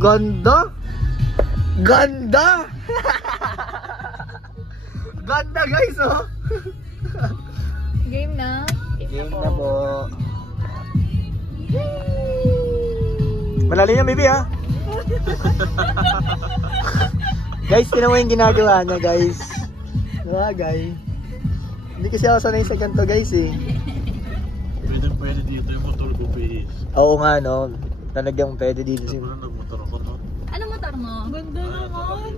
Ganda! Ganda! Ganda guys, oh! Game na? Game na po. Malalim yung baby, ha? Guys, tinan mo yung ginagawa niya, guys. Nalagay. Hindi kasi ako sanay sa ganito, guys, eh. Pwede dito yung motor ko, please. Oo nga, no? Talagang pwede dito si Nagmotor ako, no? Ano motor mo? Ganda naman.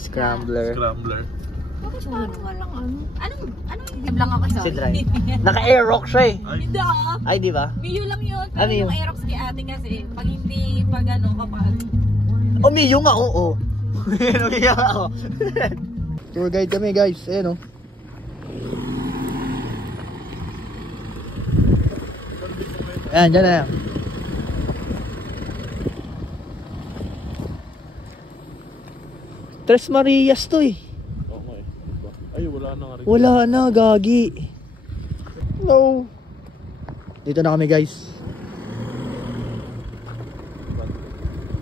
Scrambler. Scrambler. Bakit parang walang ano? Anong lang ako sa? Si Drive. Naka-airrock siya, eh. Hindi ah. Ay, di ba? Miyo lang yun. Pero Ano yun? yung Aerox kay ate kasi, pag hindi, pag ano, kapag... Oh, Miyo nga, oo. Miyo nga ako. Tour guide kami, guys. Ayan, oh. Ayan, dyan na yan. Tres Marias to, eh. Okay. Ay, wala na nga rin. Wala na, gagi. No. Dito na kami, guys.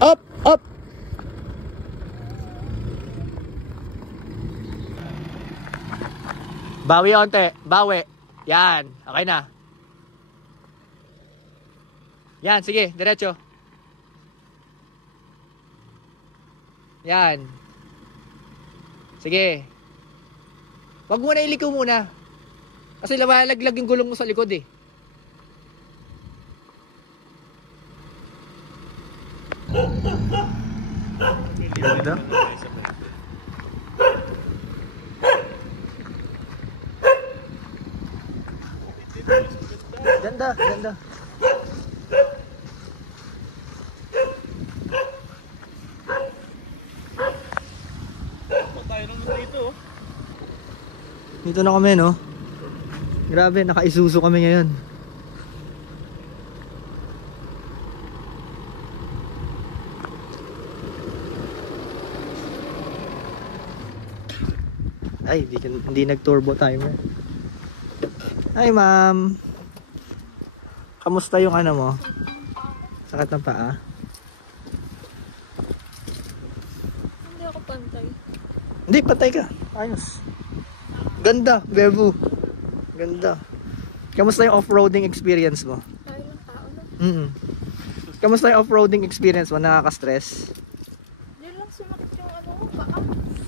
Up, up. Bawi onte, bawi. Yan, okay na. Yan, sige, diretso. Yan. Sige. Wag mo na iliko muna. Kasi lalaglag yung gulong mo sa likod, eh. Ganda. Ganda, ganda. Dito na kami, no? Grabe, naka-Isuzu kami ngayon. Ay, hindi nag-turbo timer. Hi, ma'am. Kamusta yung ano mo? Sakit ng paa? Hindi ako pantay. Hindi, patay ka. Ayos. Ganda, Bebu. Ganda. Kamusta yung off-roading experience mo? Kaya lang tao na. Kamusta yung off-roading experience mo? Nakaka-stress? Hindi lang sumakit yung ano, baka.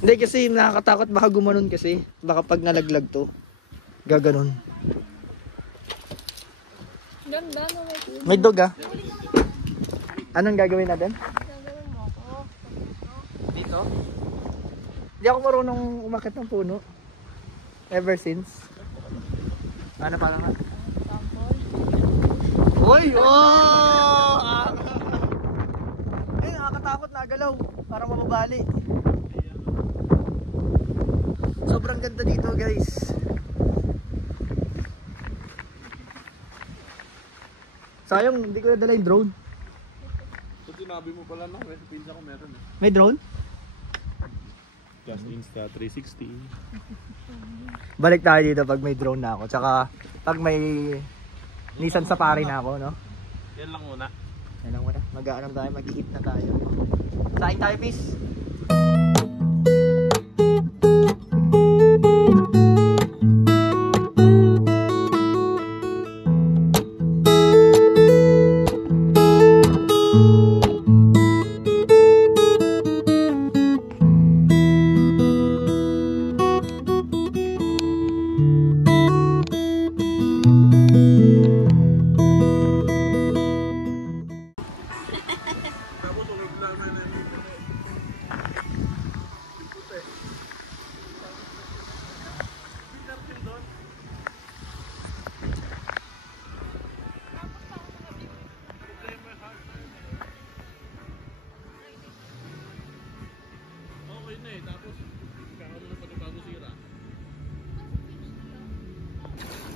Hindi kasi nakakatakot, baka gumanon kasi. Baka pag nalaglag to, gaganon. Ganda no, May dog, ah. Anong gagawin natin? gagawin mo ako. Dito? Hindi ako marunong umakit ng puno. Ever since. Ano pa lang? Sample. Uy! Oh! Eh, nakakatakot na galaw. Parang mababali. Sobrang ganda dito, guys. Sayang, hindi ko nadala yung drone. So, sinabi mo pala na, pinsa ko meron eh. May drone? Just Insta 360. Balik tayo dito pag may drone na ako. Tsaka pag may Nissan Safari na ako, no? Yan lang muna. Yan lang muna. Mag-aanam tayo, mag-hit na tayo. Saing tayo, peace!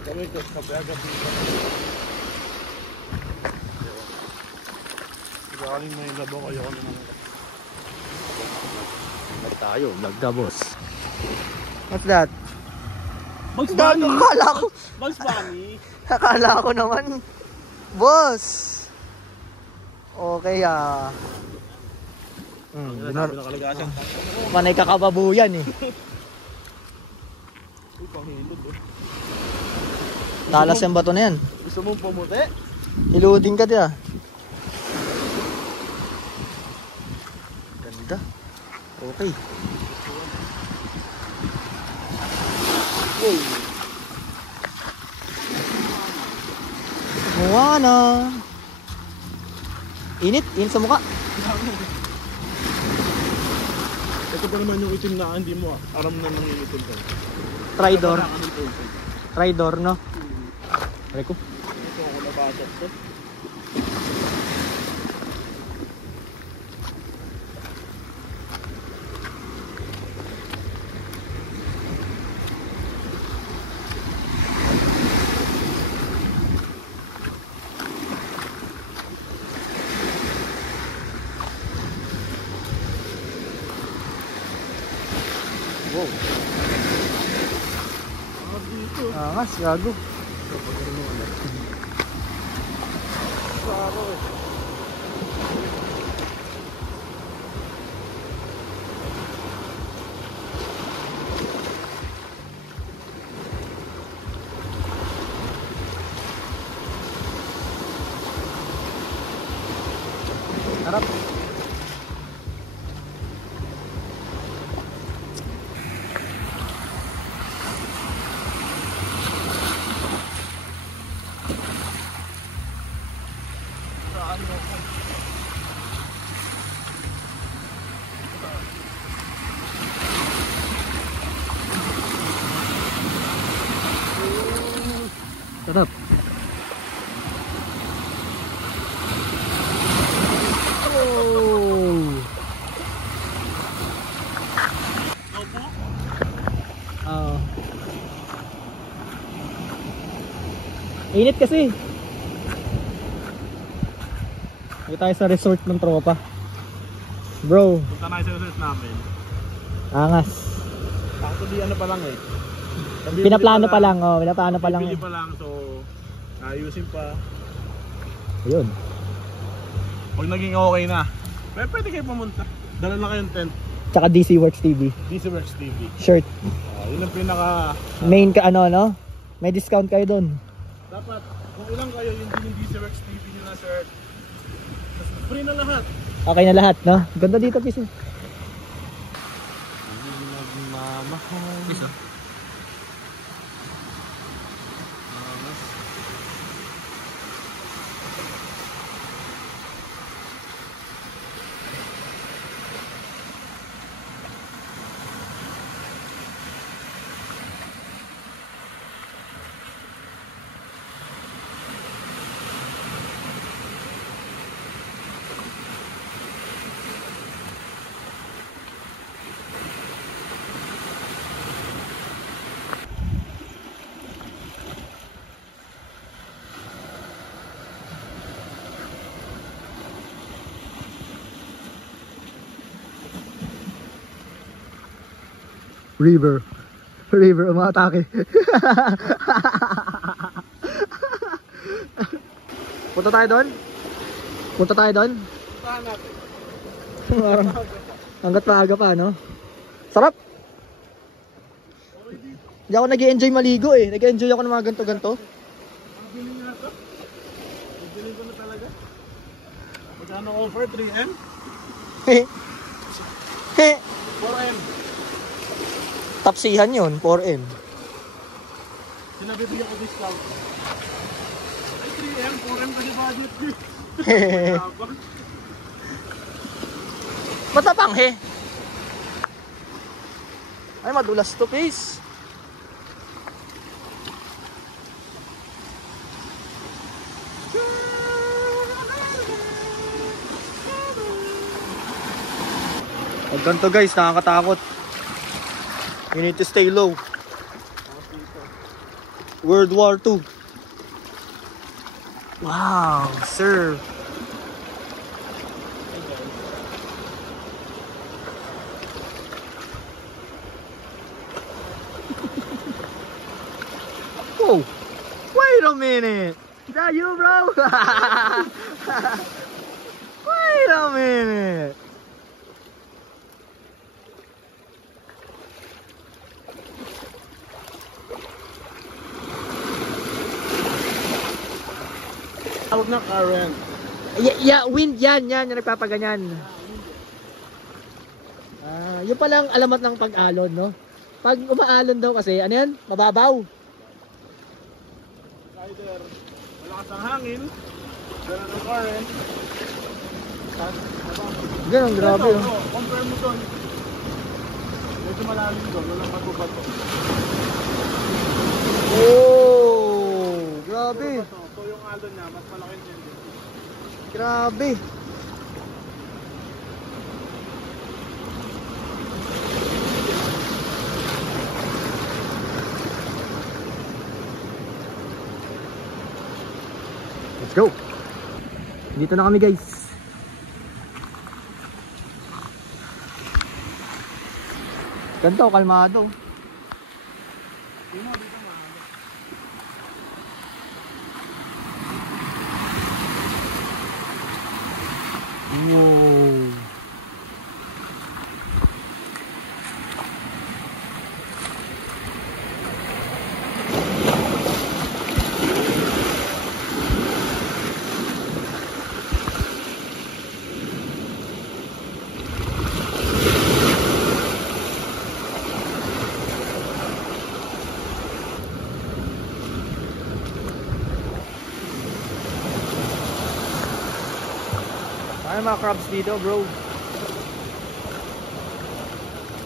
Kami kasi kape-agad dito. Galing may labaw kayo kami naman. Vlog tayo, vlog ka, boss. What's that? Bugs Bunny! Akala ko, Bugs Bunny! akala ko naman, boss. Okay, ah. Sabi na kalagasan. Panay kakababuyan eh. Uy, panghilod eh. Talas yung bato na yan. Gusto mong pumuti? Iluding ka diya. Ganda. Okay. Wow. Moana. Init sa mukha. Ito pa naman yung itim na hindi mo aram na nang initin ko. Tridor. Tridor, no? Aray ko. Ito ako nabasok to. Wow. Angas, gago. Harap. Sarap. Oh. Init kasi. Dito tayo sa resort ng tropa. Bro, Punta na sa resort namin. angas. Actually ano pa lang eh. Pinaplano pa lang, oh, pinaplano pa lang. Bibili pa lang, so ayusin pa. Ayun. Pag naging okay na, pwede kayo pumunta. Dala na kayong tent. Tsaka DC Works TV. DC Works TV. Shirt. Yun ang pinaka... Main ka ano, no? May discount kayo dun. Dapat, kung ilang kayo yung DC Works TV nyo na shirt, free na lahat. Okay na lahat, no? Ganda dito, Piso. Nagmamahal. Piso. River umatake. Punta tayo doon? Puntahan natin. Parang hanggat maaga pa, no? Sarap! Hindi ako nag-i-enjoy maligo eh. Nag-i-enjoy ako ng mga ganto-ganto. Bilhin na ito. Bilhin ko na talaga. Magkano offer? 3M? 4M. Tapsihan yun, 4M. Sinabibigyan ko discount. Ay, 3M, 4M kasi budget ko. Matapang he. Ay, madulas to, please. Pag ganito guys, nakakatakot. You need to stay low. World War II. Wow, sir. Whoa, wait a minute. Is that you, bro? Wait a minute. Tawag na current. Yeah, wind yan, yung nagpapaganyan. Yun palang alamat ng pag-alon, no? Pag umaalon daw kasi, ano yan? Mababaw. Either malakas ang hangin, ganun ang current. Ganun, grabe. Ito, compare mo doon. Medyo malalim doon, walang bato-bato. Oh, grabe. So yung alon niya, mas malaki niya. Grabe. Let's go. Dito na kami, guys. Ganito, kalmado. Wow. Ano mga crabs dito, bro?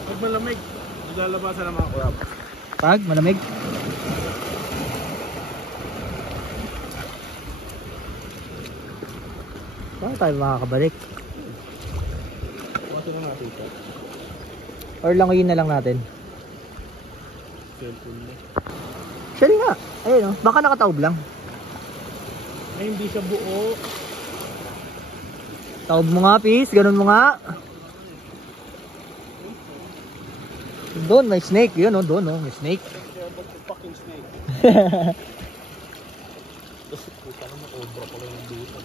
Pag malamig, naglalabasan ng mga crab. Pag malamig? Saan tayo makakabalik? Kasi na natin ito. Or langoyin na lang natin? Cellphone mo. Shell nga. Ayun, oh. Baka nakataob lang. Ay, hindi siya buo. Taob mo nga, Pis. Ganun mo nga. Doon, may snake. Yun, oh. Doon, oh. May snake. Fucking snake. Tapos puta na ma-obra pala yung dito.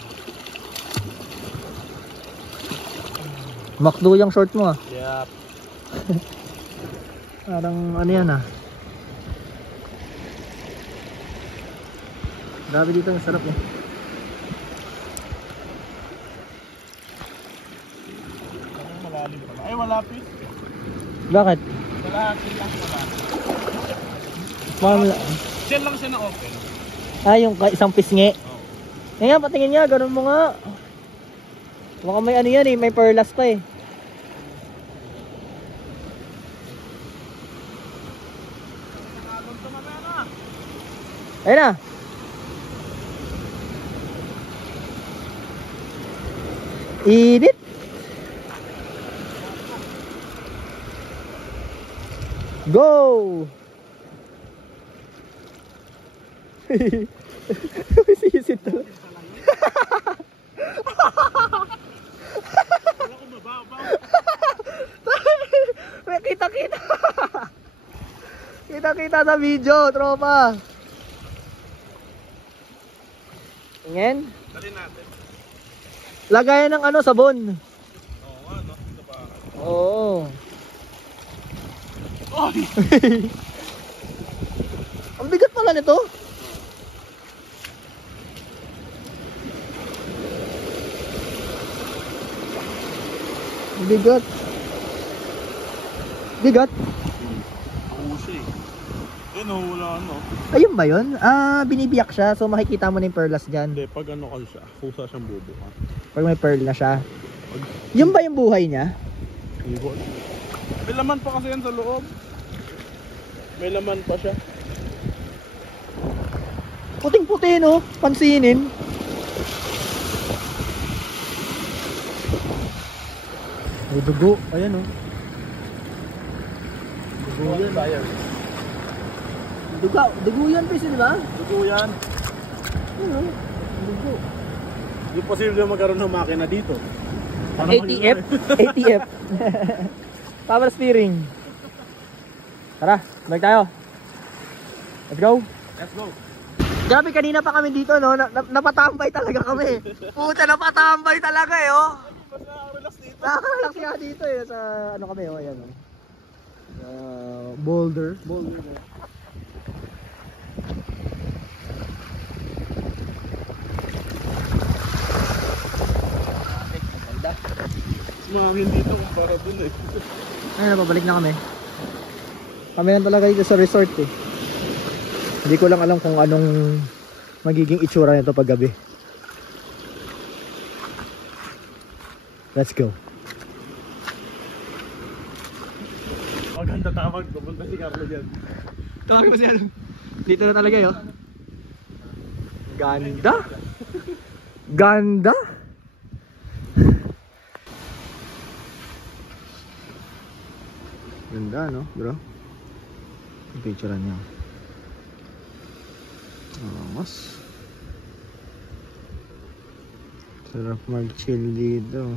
Makdo yung short mo, ah. Yep. Parang ano yan, ah. Grabe dito, ang sarap, eh. Malalim pala. Ay, malapit. Bakit? Malapit lang pala. Shell lang siya na open. Yung isang pisngi. Oh. Nga, patingin nga. Ganun mo nga. Baka may ano yan, eh. May perlas pa, eh. Ayun na. Init. Go. Sisit talaga. Kita-kita. Kita-kita sa video, tropa. Tingin. Dali natin. Lagayan ng ano, sabon. Oo nga, no? Ito ba? Oo. Oy! Ang bigat pala nito. Ang bigat. Bigat. Ako siya eh. Ayun o, wala ano. Ayun ba yun? Binibiyak siya. So makikita mo na yung perlas dyan. Hindi, pag ano kasi siya, kusa siyang bubuka. Pag may pearl na siya. Yun ba yung buhay niya? Hindi ko alam. May laman pa kasi yan sa loob. May laman pa siya. Puting-puti, no? Pansinin. May dugo. Ayan, oh. Dugo yan. Dugo yan, Pis, di ba? Dugo yan. Ano? Dugo. Hindi posible magkaroon ng makina dito. ATF? ATF. Power steering. Tara, balik tayo. Let's go. Let's go. Grabe, kanina pa kami dito, no? Napatambay talaga kami. Puta, napatambay talaga, eh, oh. Mas nakaka-relax dito. Nakaka-relax nga dito, eh. Sa ano kami, oh, ayan, oh. Boulder. Boulder, oh. mahangin dito para dun eh. Ayun, napabalik na kami. Kami lang talaga dito sa resort eh. Hindi ko lang alam kung anong magiging itsura nito pag gabi. Let's go. Maganda tawag, pupunta si Carlo dyan. Tawagin mo siya. Dito na talaga yun. Ganda. Ganda. Ganda no bro. Picturean niya. Mas sarap mag-chill dito.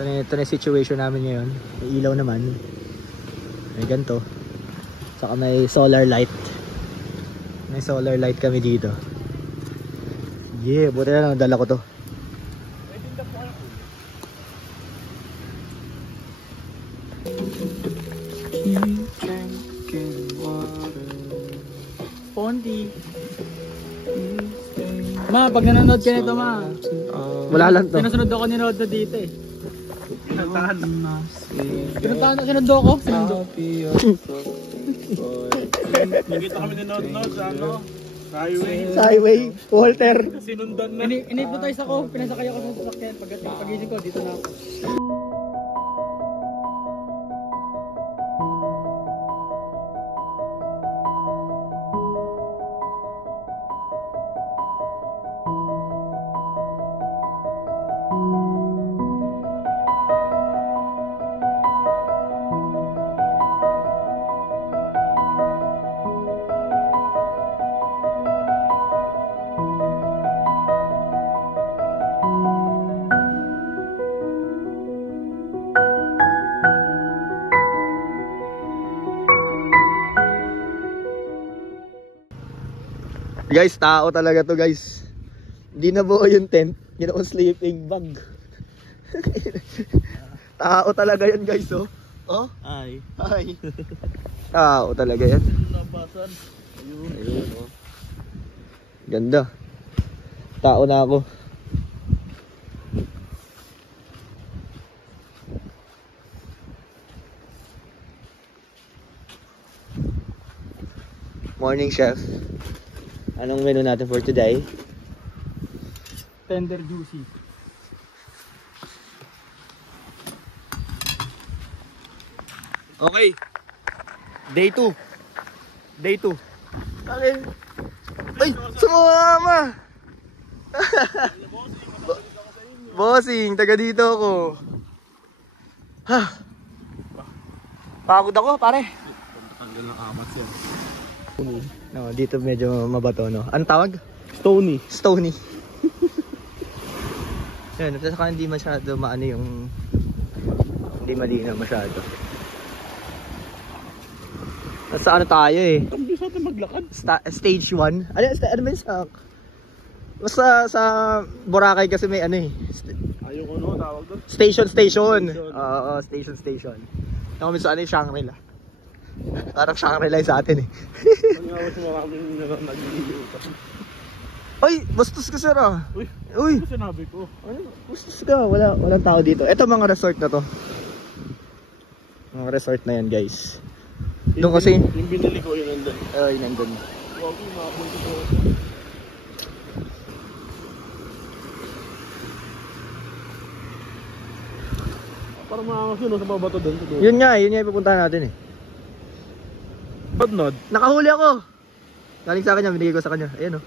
So ito na yung situation namin ngayon. May ilaw naman. May ganito. Saka may solar light. May solar light kami dito. Yeah, buti na lang dala ko to. Pondi. Ma, pag nanonood ka nito, ma. Wala lang to. Sinusunod ako ninood na dito eh. Pinuntahan. Sinundo ako? Sinundo. Nakita kami ni Nod sa ano? Highway. Sa highway, Walter. Sinundan na. Inipnotize ako, pinasakay ako sa sasakyan. Pagising ko, dito na ako. Guys, tao talaga to guys. Hindi na buo yung tent. Ginawang sleeping bag. Tao talaga yan guys oh. Oh? Ay. Ay. Tao talaga yan. Nabasan. Ayun oh. Ganda. Tao na ako. Morning chef. Anong menu natin for today? Tender juicy. Okay. Day 2. Day 2. Okay. Ay, sumama! Bossing, taga dito ako. Ha. Pagod ako, pare. Tanggal ng amat yan. No, dito medyo mabato, no. Anong tawag? Stony. Stony. Yan, saka hindi masyado maano yung hindi malinaw masyado. Nasa ano tayo eh? Ang bilis natin maglakad. Stage 1. Ano ba yung sa... Basta sa Boracay kasi may ano eh. Ayaw ko no, tawag doon. Station. Oo, station. Kami sa ano yung Shangri-La. Parang Shangri-La sa atin eh. Nangyawag sa maraming nag-iiutan. Uy, bastos ka sir ah. Uy. Ano sinabi ko? Ano? Bastos ka. Walang tao dito. Ito mga resort na to. Mga resort na yan guys. Doon kasi... Yung binili ko, yun nandun. Yun nandun. Huwag yung mga punto ko. Parang maangas yun, sa mga bato doon. Yun nga yung pupuntahan natin eh. Ba't Nod? Nakahuli ako! Galing sa kanya, binigay ko sa kanya. Ayan o.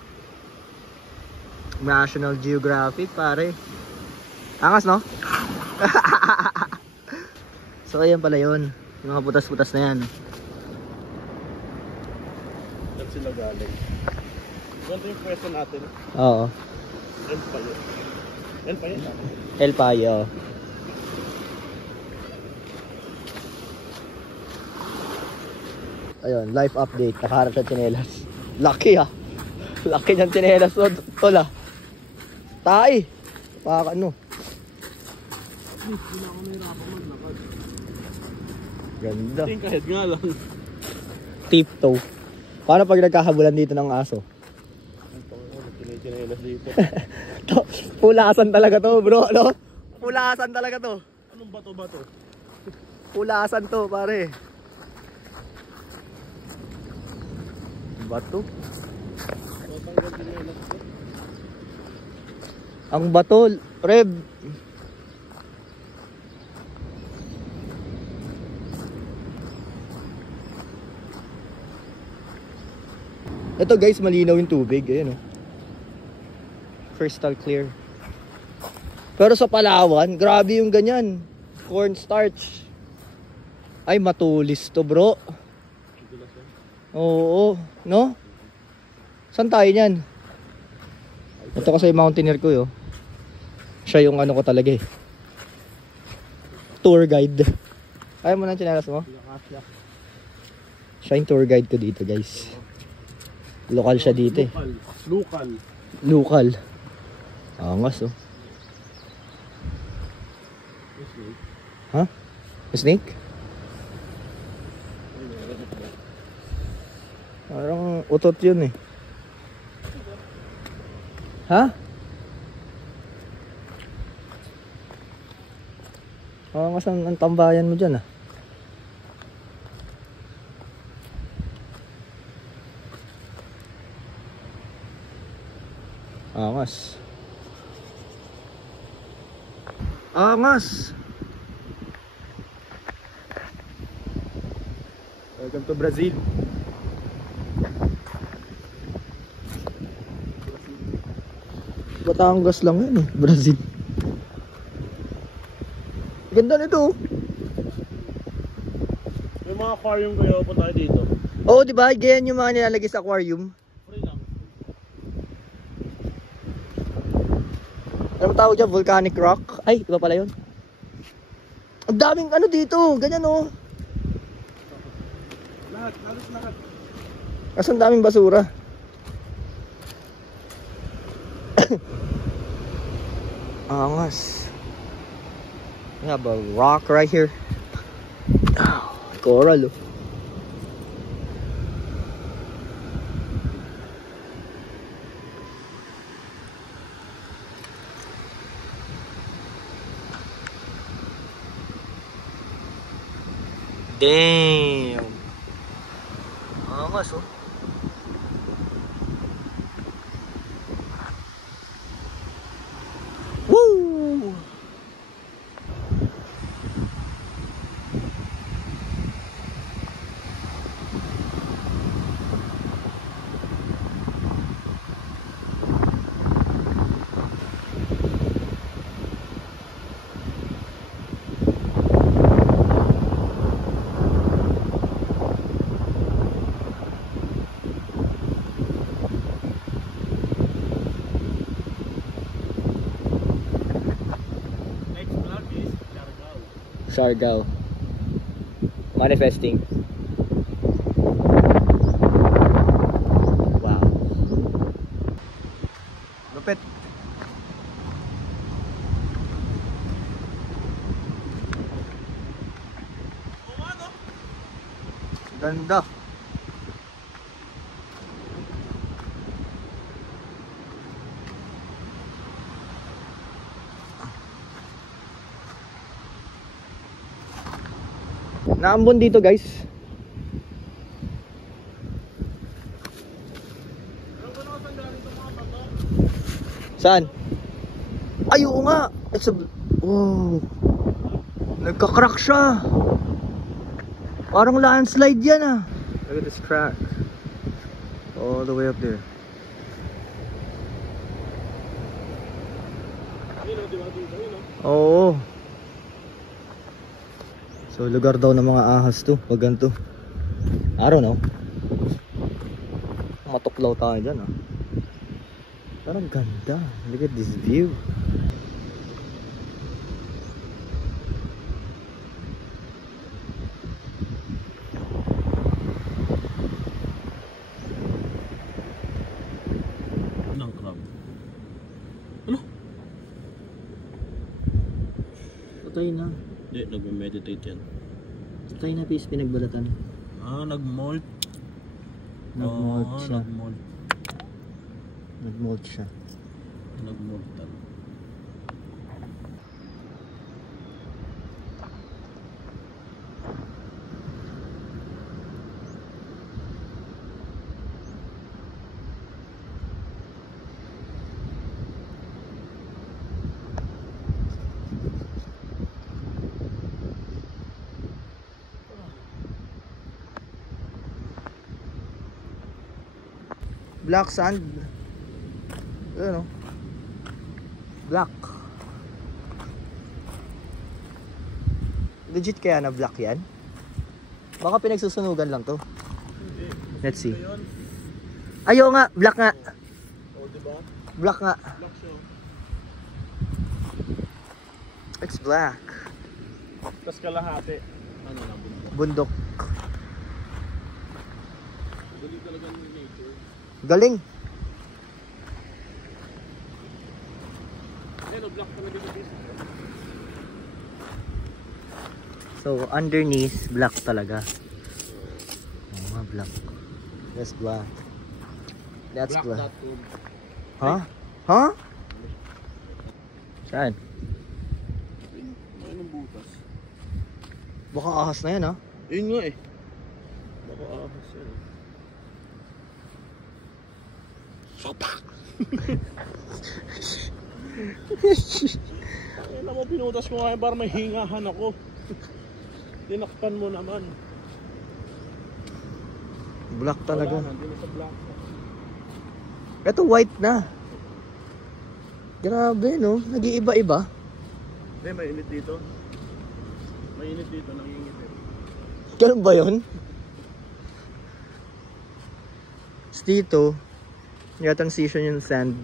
National Geographic pare. Angas no? So ayan pala yun. Yung mga butas-butas na yan. Saan sila galing? Ganito yung pwesto natin. Oo. El Payo. El Payo. El Payo. Ayun, life update. Nakaharap sa tsinelas. Lucky ah. Lucky niyang tsinelas tol ah. Tae. Baka ano. Hindi na ako nahirapan maglakad. Ganda. Think ahead nga lang. Tiptoe. Paano pag nagkahabulan dito ng aso? Tinichinelas dito. Pulasan talaga to bro, no? Pulasan talaga to. Anong bato-bato? Pulasan to pare. Bato? Tatanggal chinelas ko. Ang bato, Reb. Ito guys, malinaw yung tubig. Ayan, oh. Crystal clear. Pero sa Palawan, grabe yung ganyan. Cornstarch. Ay, matulis to bro. Oo, no? Saan tayo nyan? Ito kasi yung mountaineer ko yo. Siya yung ano ko talaga eh. Tour guide. Ayaw mo na chinelas mo? Siya yung tour guide ko dito guys. Lokal siya dito eh. Local. Angas oh. Ha? Snake? Parang utot yun eh. Ha? Angas ang tambayan mo dyan ah. Angas. Angas. Welcome to Brazil. Batangas lang yan eh, Brazil. Ganda nito. May mga aquarium kayo po tayo dito. Oo, di ba? Ganyan yung mga nilalagay sa aquarium. Free lang. Ano tawag dyan? Volcanic rock? Ay, iba pala yun. Ang daming ano dito. Ganyan oh. Halos lahat. Kasi ang daming basura. Angas. We have a rock right here. Oh, coral oh. Damn. Angas oh. Woo! Siargao. Manifesting. Wow. Lupit. Ganda. Naambon dito guys. Saan? Ay, oo nga. It's a... Wow. Nagka-crack siya. Parang landslide yan ah. Look at this crack. All the way up there. Oo. So lugar daw ng mga ahas to pag ganito. I don't know. Matuklaw tayo dyan ah. Parang ganda. Look at this view. Ng crab. Ano? Patay na. Hindi, nagme-meditate yan. Patay na pis pinagbalatan. Ah, nag-molt. Nag-molt siya. Nag-molt. Nag-molt siya. Nag-moltan. Black sand. Ano? Black. Legit kaya na black yan? Baka pinagsusunugan lang to. Let's see. Ayaw nga, black nga. O, diba? Black nga. Black siya. It's black. Tapos kalahati. Ano na, bundok. Bundok. Galing talaga ng nature. Galing. Pero black talaga sa piece. So underneath black talaga. Oh, nga black. That's black. That's black. Huh? Huh? Saan? May ng butas. Baka ahas na yan ha. Yun nga eh. Baka ahas yan. Ay, naman pinutas ko nga para may hingahan ako. Tinakpan mo naman. Black talaga. Wala, nandun na sa black. Ito white na. Grabe no, nag-iiba-iba. Hindi, mainit dito. Mainit dito, nangingit eh. Ganun ba yun? Dito, transition yung sand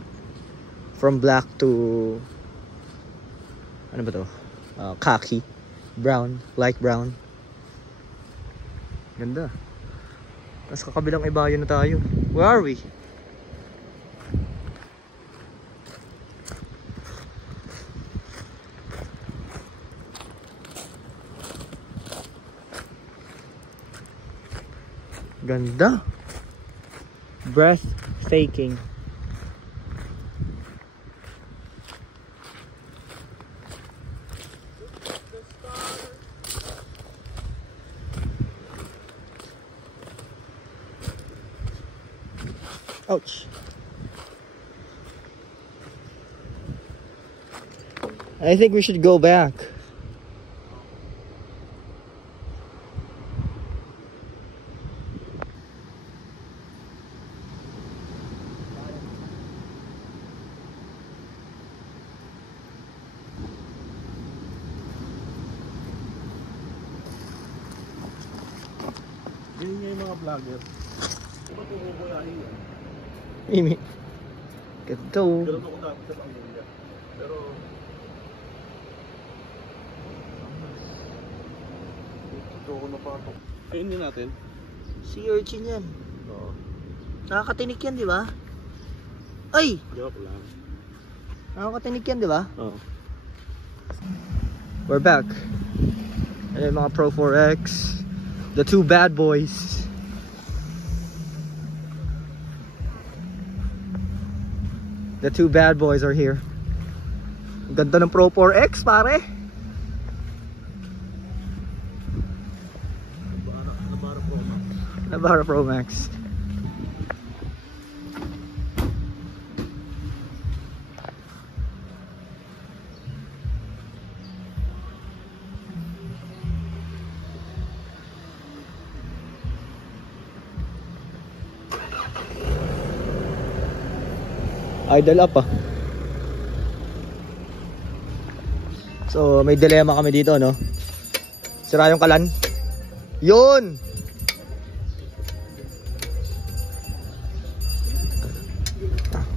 from black to ano ba to? Khaki, brown, light brown. Ganda. Mas kakabilang ibayo na tayo. Where are we? Ganda. Breathtaking. Ouch. I think we should go back. Yun nga yung mga vlogger. Diba tumubuyahin yan? Mimi. Ganito. Ganun ako dati sa pamilya. Pero ito ako napatok. Ayun din natin. Sea urchin yan. Oo. Nakakatinik yan, di ba? Ay! Joke lang. Nakakatinik yan, di ba? Oo. We're back. Ayan mga Pro 4X. The two bad boys. The two bad boys are here. Ang ganda ng Pro 4X, pare. Navara Pro Max. Idle up ah. So may dilemma kami dito no. Sira yung kalan. Yun!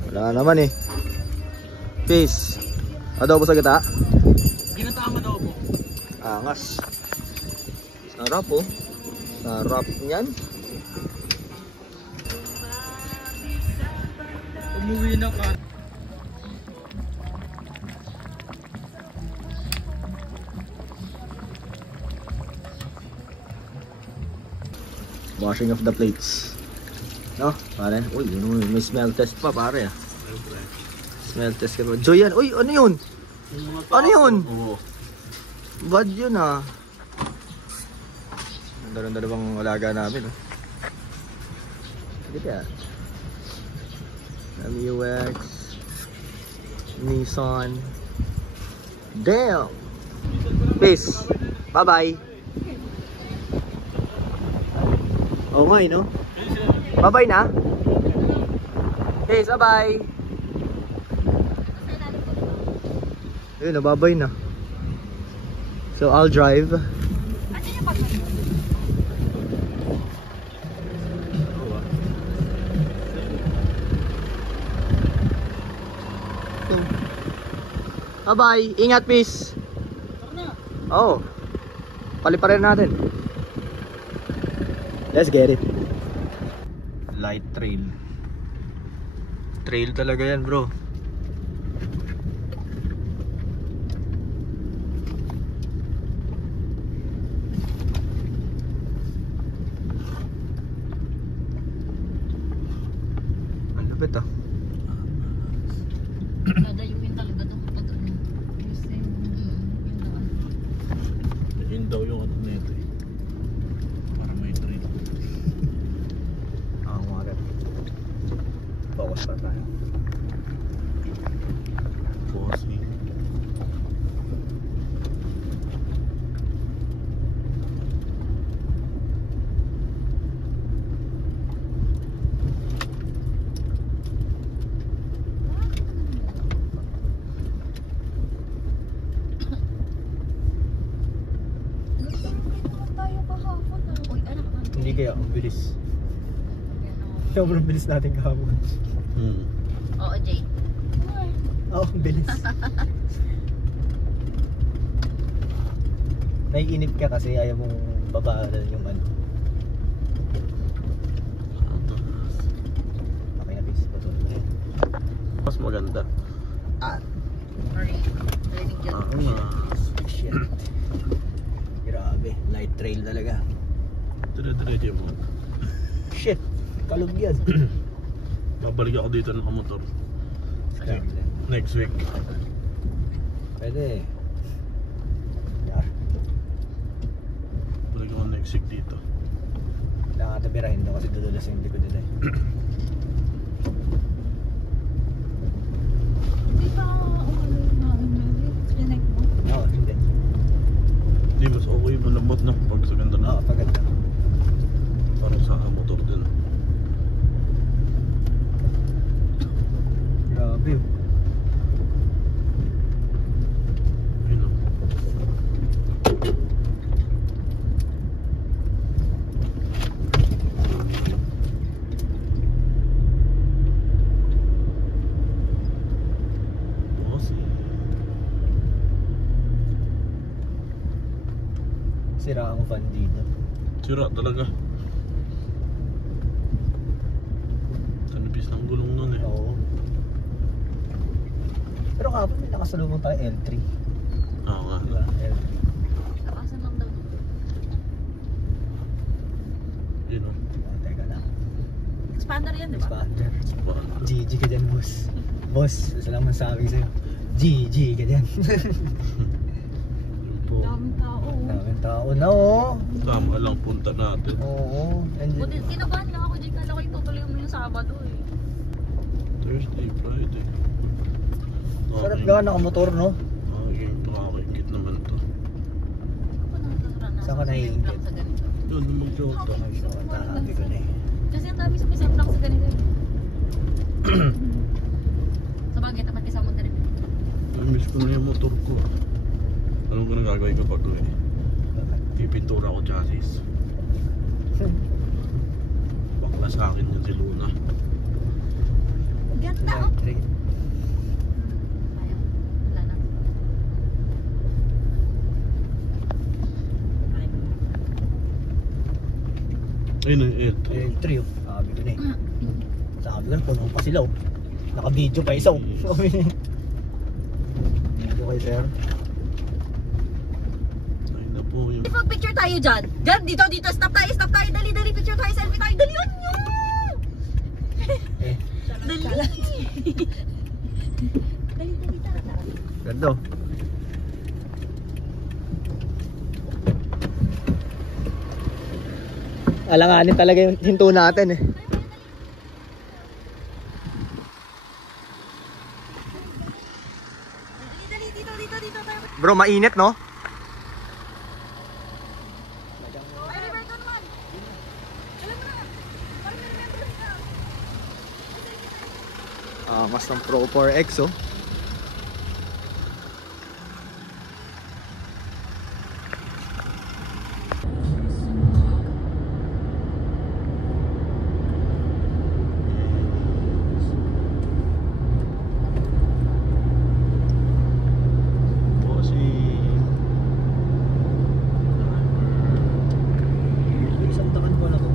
Wala naman eh. Peace. Adobo sa gata. Ginataang adobo. Angas. Sarap oh. Sarap niyan. Umuwi na ka. Washing of the plates. No, pare. Uy, may smell test pa pare ah. Smell test ka pa. Joy yan. Uy, ano yun? Ano yun? Oo. Bad yun ah. Ang dalawang alaga namin oh. Look at that. MUX Nissan. Damn. Peace. Bye bye. Oo nga no? Bye bye na. Peace, bye bye. Ayun, nababay na. So I'll drive. Bye-bye. Ingat, peace. Oh. Paliparin natin. Let's get it. Light trail. Trail talaga yan, bro. Ang lupit ah. Dadayuin talaga ito kapag ano. Yun daw yung ano nito eh. Para may trail. Mga rin. Focus pa tayo. Bossing. Tayo kahapon ah. Uy, anak na. Hindi kaya, ang bilis. Sobrang bilis natin kahapon. Oo, Jay. Oo, ang bilis. Naiinip ka kasi ayaw mong babaalan yung ano. Okay na, peace. Mas maganda. Ah, Learning yun. shit. Grabe, light trail talaga. Dire-diretso mo. Shit, kalog yan. Babalik ako dito ng motor. Next week. Pwede. Yar, Balik ako next week dito. kailangan tabirahin daw kasi dudulas yung likod nila eh. Hindi pa umano na connect mo. Oo, hindi. Hindi, mas okay malambot na pag sa ganda na. Oo, paganda. Parang sa motor din. Grabe. Ayun o. Bossing. Sira ang van dito. Sira talaga. Tanipis ng gulong nun eh. Oo. Pero kapag may nakasalubong tayo L3. Oo nga. Diba? L3. Kakasan lang daw. Yun o. Oh, teka lang. Expander yan, di ba? Expander. Paano? GG ka dyan, boss. Boss, isa lang masabi sa'yo. GG ka dyan. Yun po. Daming tao. Daming tao na oh. Tama lang punta natin. Oo. Buti, kinabahan lang ako dyan. Kala ko itutuloy mo yung Sabado eh. Thursday, Friday. Sarap lang nakamotor, no? Nakakaingit naman to. Ako nang naranasan Saan ka naiingit? lang sa ganito. Yun, mag-jota. Ay, so, tahabi ko na eh. Kasi ang dami sumisip lang sa ganito eh. Sa bagay, tapat kasama na rin. Namiss ko na yung motor ko. Alam ko na gagawin ko pag uwi. Pipintura ko chassis. Bakla sa akin yung si Luna. Ganda oh. Electric. Ayaw. Wala na. Ayun na yung L3 oh. Sabi ko na eh. Sabi ko na, puno pa sila oh. Naka-video pa isa oh. Medyo kay sir. Ayun na po yung... Pag-picture tayo dyan. Dyan, dito. Stop tayo. Dali. Picture tayo, selfie tayo. Dali yun. Eh, Dali. Dali, tara. ganda oh. Alanganin talaga yung hinto natin eh. Dali, dito tayo. Bro, mainit no? Ay, Roberto naman. Alam mo na. Parang may remembrance ka. Mas ng Pro 4X oh. Isang takan ko na to.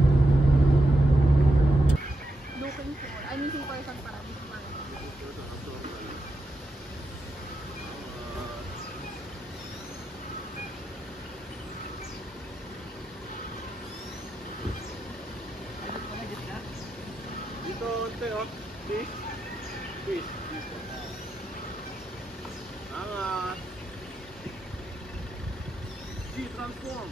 Looking for. I'm missing person para dito pa. Dito, Teo. Please. Please. Angat. G, transform.